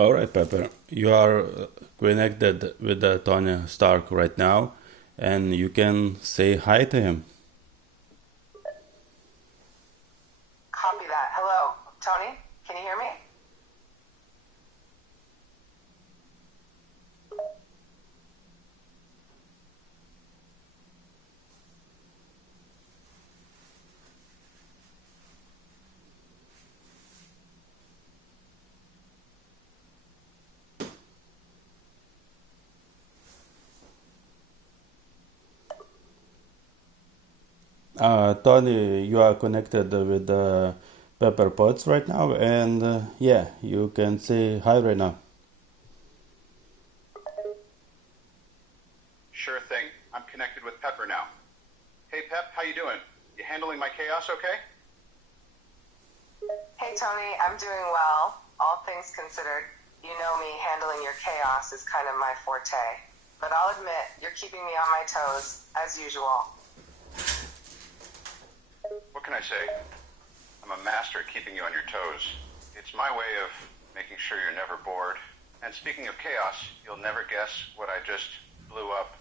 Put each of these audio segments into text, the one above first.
All right, Pepper. You are connected with Tony Stark right now, and you can say hi to him. Copy that. Hello, Tony? Can you hear me? Tony, you are connected with Pepper Potts right now, and yeah, you can say hi right now. Sure thing. I'm connected with Pepper now. Hey Pep, how you doing? You handling my chaos okay? Hey, Tony, I'm doing well. All things considered, you know me, handling your chaos is kind of my forte. But I'll admit, you're keeping me on my toes, as usual. What can I say? I'm a master at keeping you on your toes. It's my way of making sure you're never bored. And speaking of chaos, you'll never guess what I just blew up.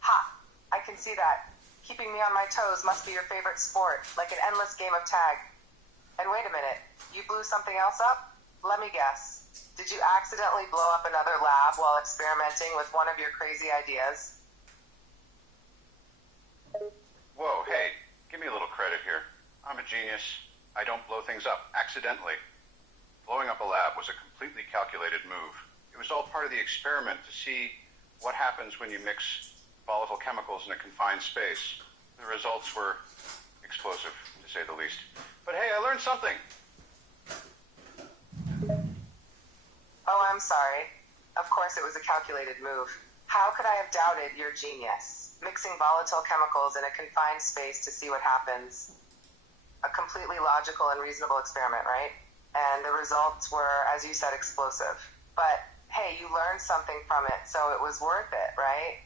Ha! I can see that. Keeping me on my toes must be your favorite sport, like an endless game of tag. And wait a minute, you blew something else up? Let me guess. Did you accidentally blow up another lab while experimenting with one of your crazy ideas? Whoa, hey, give me a little credit here. I'm a genius. I don't blow things up accidentally. Blowing up a lab was a completely calculated move. It was all part of the experiment to see what happens when you mix volatile chemicals in a confined space. The results were explosive, to say the least. But hey, I learned something. Oh, I'm sorry. Of course it was a calculated move. How could I have doubted your genius? Mixing volatile chemicals in a confined space to see what happens. A completely logical and reasonable experiment, right? And the results were, as you said, explosive. But hey, you learned something from it, so it was worth it, right?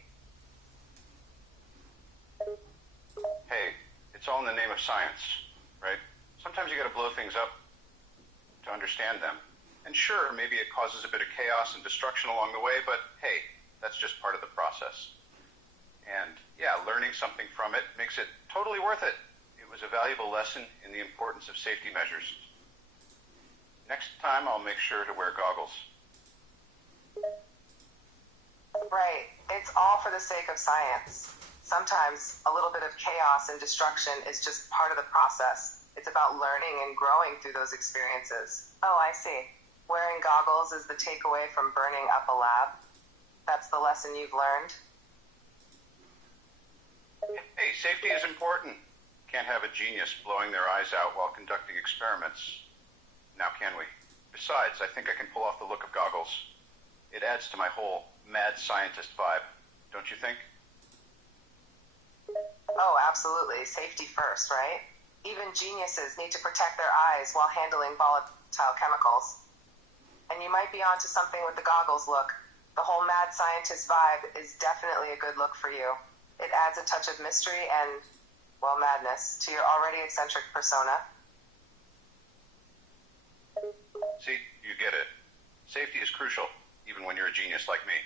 Hey, it's all in the name of science, right? Sometimes you gotta blow things up to understand them. And sure, maybe it causes a bit of chaos and destruction along the way, but hey, that's just part of the process. And yeah, learning something from it makes it totally worth it. It was a valuable lesson in the importance of safety measures. Next time, I'll make sure to wear goggles. Right. It's all for the sake of science. Sometimes a little bit of chaos and destruction is just part of the process. It's about learning and growing through those experiences. Oh, I see. Wearing goggles is the takeaway from burning up a lab. That's the lesson you've learned. Hey, safety is important. Can't have a genius blowing their eyes out while conducting experiments. Now can we? Besides, I think I can pull off the look of goggles. It adds to my whole mad scientist vibe, don't you think? Oh, absolutely. Safety first, right? Even geniuses need to protect their eyes while handling volatile chemicals. And you might be onto something with the goggles look. The whole mad scientist vibe is definitely a good look for you. It adds a touch of mystery and, well, madness to your already eccentric persona. See, you get it. Safety is crucial, even when you're a genius like me.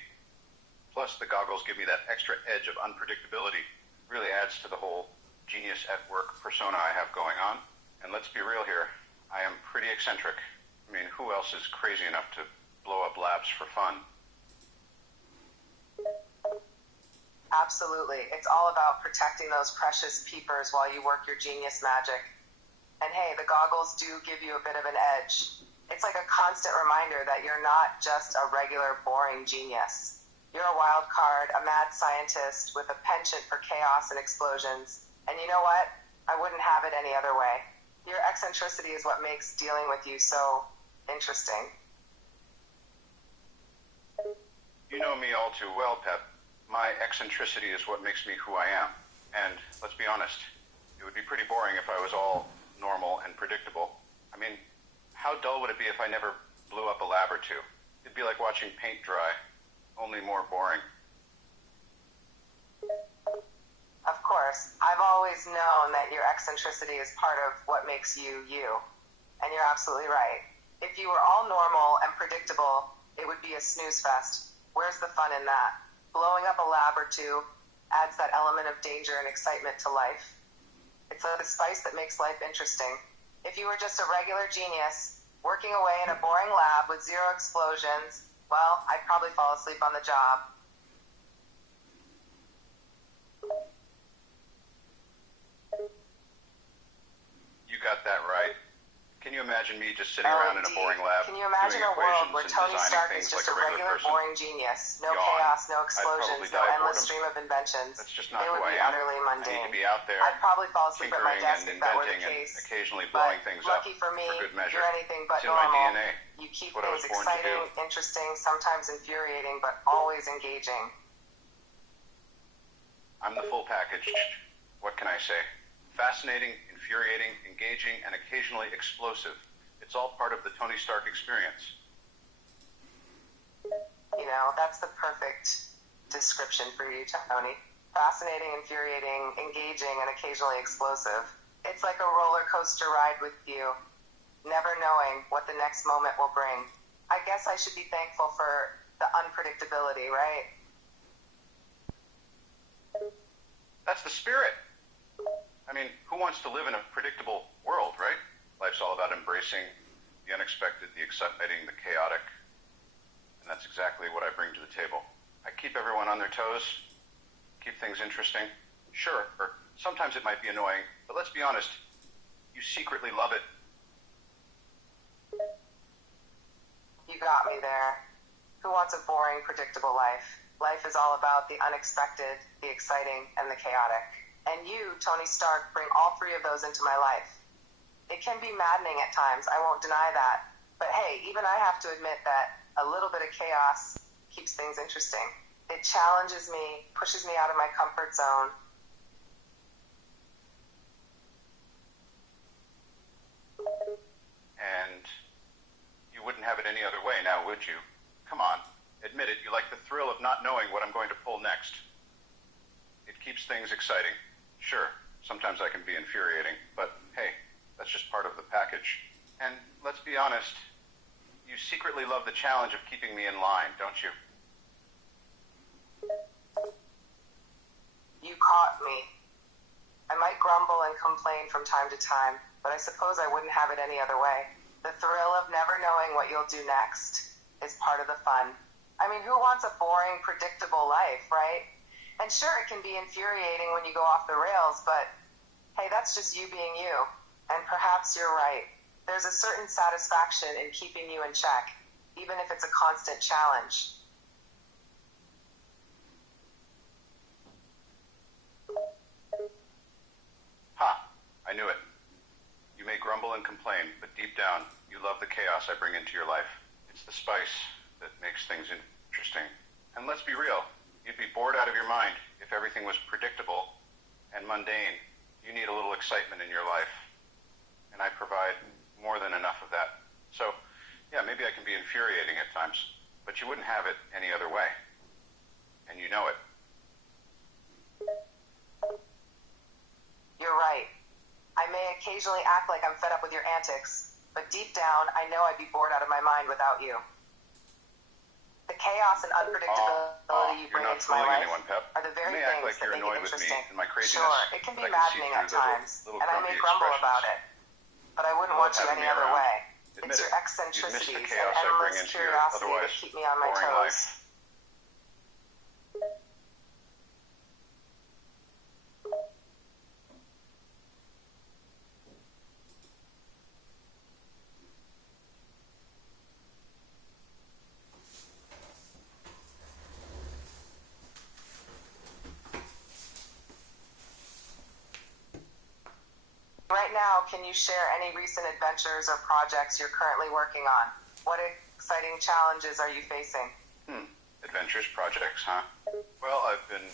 Plus, the goggles give me that extra edge of unpredictability. Really adds to the whole genius at work persona I have going on. And let's be real here, I am pretty eccentric. I mean, who else is crazy enough to blow up labs for fun? Absolutely. It's all about protecting those precious peepers while you work your genius magic. And hey, the goggles do give you a bit of an edge. It's like a constant reminder that you're not just a regular, boring genius. You're a wild card, a mad scientist with a penchant for chaos and explosions. And you know what? I wouldn't have it any other way. Your eccentricity is what makes dealing with you so interesting. You know me all too well, Pep. My eccentricity is what makes me who I am. And let's be honest, it would be pretty boring if I was all normal and predictable. I mean, how dull would it be if I never blew up a lab or two? It'd be like watching paint dry, only more boring. Of course, I've always always known that your eccentricity is part of what makes you you. And you're absolutely right. If you were all normal and predictable, it would be a snooze fest. Where's the fun in that? Blowing up a lab or two adds that element of danger and excitement to life. It's like the spice that makes life interesting. If you were just a regular genius, working away in a boring lab with zero explosions, well, I'd probably fall asleep on the job. You got that right. Can you imagine me just sitting around in a boring lab? Can you imagine doing a world equations where and Tony designing Stark things is just like a regular regular, person? boring genius? No Yawn. chaos, no I'd explosions, probably no die of endless boredom. stream of inventions. That's just not It who would I be am. utterly I need mundane. to be out there I'd probably fall asleep at my tinkering desk and if that were the inventing and case. occasionally But blowing things up lucky for me, for good measure. you're anything but It's in my normal. DNA. You keep It's what I things was born to exciting, do. interesting, sometimes infuriating, but always engaging. I'm the full package. What can I say? Fascinating, infuriating, engaging, and occasionally explosive. It's all part of the Tony Stark experience. You know, that's the perfect description for you, Tony. Fascinating, infuriating, engaging, and occasionally explosive. It's like a roller coaster ride with you, never knowing what the next moment will bring. I guess I should be thankful for the unpredictability, right? That's the spirit. I mean, who wants to live in a predictable world, right? Life's all about embracing the unexpected, the exciting, the chaotic. And that's exactly what I bring to the table. I keep everyone on their toes, keep things interesting. Sure, sometimes it might be annoying, but let's be honest, you secretly love it. You got me there. Who wants a boring, predictable life? Life is all about the unexpected, the exciting, and the chaotic. And you, Tony Stark, bring all three of those into my life. It can be maddening at times, I won't deny that. But hey, even I have to admit that a little bit of chaos keeps things interesting. It challenges me, pushes me out of my comfort zone. And you wouldn't have it any other way now, would you? Come on, admit it, you like the thrill of not knowing what I'm going to pull next. It keeps things exciting. Sure, sometimes I can be infuriating, but hey, that's just part of the package. And let's be honest, you secretly love the challenge of keeping me in line, don't you? You caught me. I might grumble and complain from time to time, but I suppose I wouldn't have it any other way. The thrill of never knowing what you'll do next is part of the fun. I mean, who wants a boring, predictable life, right? And sure, it can be infuriating when you go off the rails, but hey, that's just you being you. And perhaps you're right. There's a certain satisfaction in keeping you in check, even if it's a constant challenge. Ha! I knew it. You may grumble and complain, but deep down, you love the chaos I bring into your life. It's the spice that makes things interesting. And let's be real, you'd be bored out of your mind if everything was predictable and mundane. You need a little excitement in your life. And I provide more than enough of that. So, yeah, maybe I can be infuriating at times, but you wouldn't have it any other way. And you know it. You're right. I may occasionally act like I'm fed up with your antics, but deep down, I know I'd be bored out of my mind without you. The chaos and unpredictability you bring into my life are the very things that make it interesting. Sure, it can be maddening at times, and I may grumble about it, but I wouldn't want you any other way. It's your eccentricities and endless curiosity that keep me on my toes. Right now, can you share any recent adventures or projects you're currently working on? What exciting challenges are you facing? Adventures, projects, huh? Well, I've been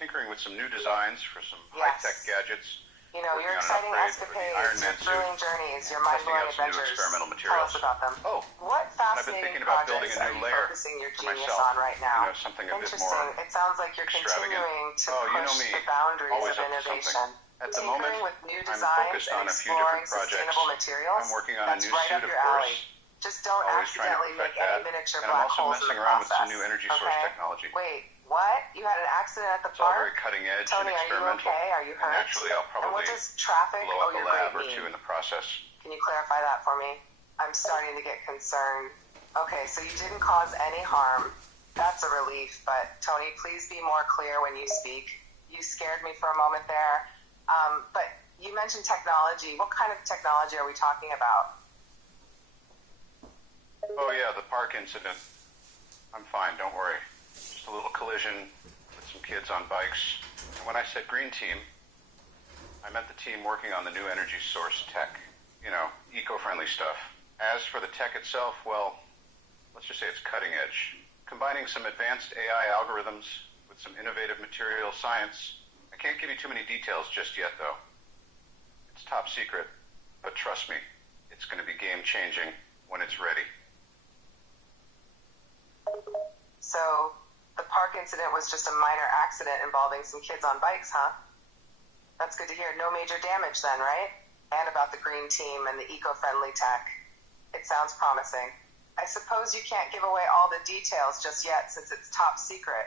tinkering with some new designs for some high-tech gadgets. You know, your exciting escapades, your thrilling journeys, your mind-blowing adventures. Tell us about them. What fascinating projects are you focusing your genius on right now? Something a bit Interesting. more It sounds like you're continuing to push the boundaries of innovation. At the Tinkering moment, with new I'm designs focused and on a few exploring different projects. sustainable materials. I'm working on That's a new right suit, up of your alley. course. Just don't Always trying to accidentally make perfect any that. miniature And I'm black also holes in messing the around with process. some new energy source Okay? technology. Wait, what? You had an accident at the It's all park? very cutting edge Tony, and are you experimental. okay? Are you And hurt? naturally, I'll And what probably does traffic blow up a your lab great or two mean? in the process. Can you clarify that for me? I'm starting to get concerned. Okay, so you didn't cause any harm. That's a relief, but Tony, please be more clear when you speak. You scared me for a moment there. But you mentioned technology. What kind of technology are we talking about? Oh yeah, the park incident. I'm fine, don't worry. Just a little collision with some kids on bikes. And when I said green team, I meant the team working on the new energy source tech. You know, eco-friendly stuff. As for the tech itself, well, let's just say it's cutting edge. Combining some advanced AI algorithms with some innovative material science. I can't give you too many details just yet, though. It's top secret, but trust me, it's going to be game-changing when it's ready. So the park incident was just a minor accident involving some kids on bikes, huh? That's good to hear. No major damage then, right? And about the green team and the eco-friendly tech. It sounds promising. I suppose you can't give away all the details just yet since it's top secret.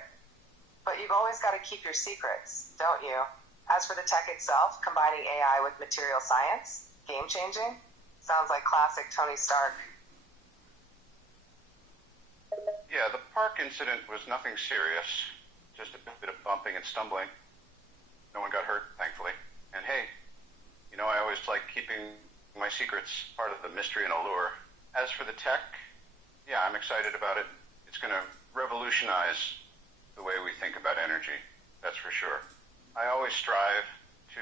But you've always got to keep your secrets, don't you? As for the tech itself, combining AI with material science, game-changing, sounds like classic Tony Stark. Yeah, the park incident was nothing serious. Just a bit of bumping and stumbling. No one got hurt, thankfully. And hey, you know I always like keeping my secrets part of the mystery and allure. As for the tech, yeah, I'm excited about it. It's going to revolutionize the way we think about energy, that's for sure. I always strive to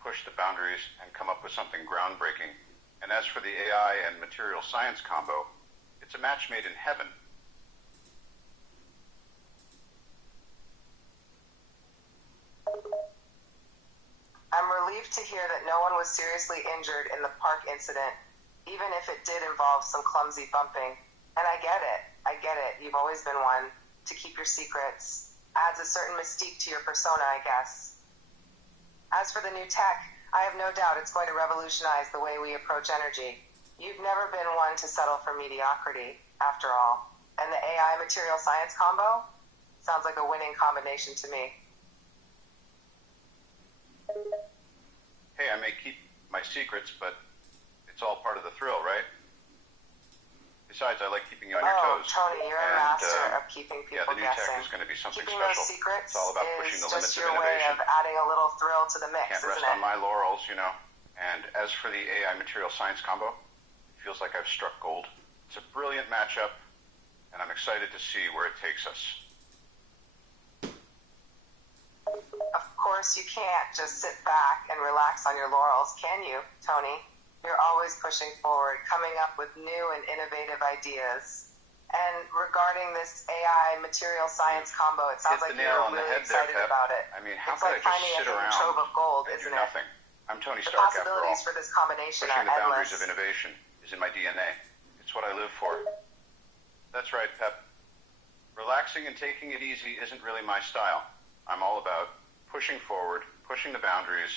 push the boundaries and come up with something groundbreaking. And as for the AI and material science combo, it's a match made in heaven. I'm relieved to hear that no one was seriously injured in the park incident, even if it did involve some clumsy bumping. And I get it. You've always been one to keep your secrets. Adds a certain mystique to your persona, I guess. As for the new tech, I have no doubt it's going to revolutionize the way we approach energy. You've never been one to settle for mediocrity, after all. And the AI material science combo? Sounds like a winning combination to me. Hey, I may keep my secrets, but it's all part of the thrill, right? Besides, I like keeping you on your toes. Tony, you're a master of keeping people the new guessing. tech is going to be something Keeping special. those secrets It's all about pushing is the just limits of your way innovation. of adding a little thrill to the mix, Can't isn't rest it? on my laurels, you know. And as for the AI material science combo, it feels like I've struck gold. It's a brilliant matchup, and I'm excited to see where it takes us. Of course, you can't just sit back and relax on your laurels, can you, Tony? You're always pushing forward, coming up with new and innovative ideas. And regarding this AI material science combo, it sounds like you're really excited about it. I mean, how it's could like I finding just sit a hidden around trove of gold, and isn't do it? nothing? I'm Tony The Stark, after all. possibilities for this combination Pushing are the boundaries endless. of innovation is in my DNA. It's what I live for. That's right, Pep. Relaxing and taking it easy isn't really my style. I'm all about pushing forward, pushing the boundaries,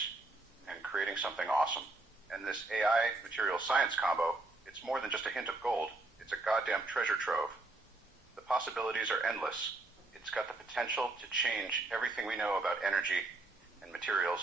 and creating something awesome. And this AI material science combo, it's more than just a hint of gold. It's a goddamn treasure trove. The possibilities are endless. It's got the potential to change everything we know about energy and materials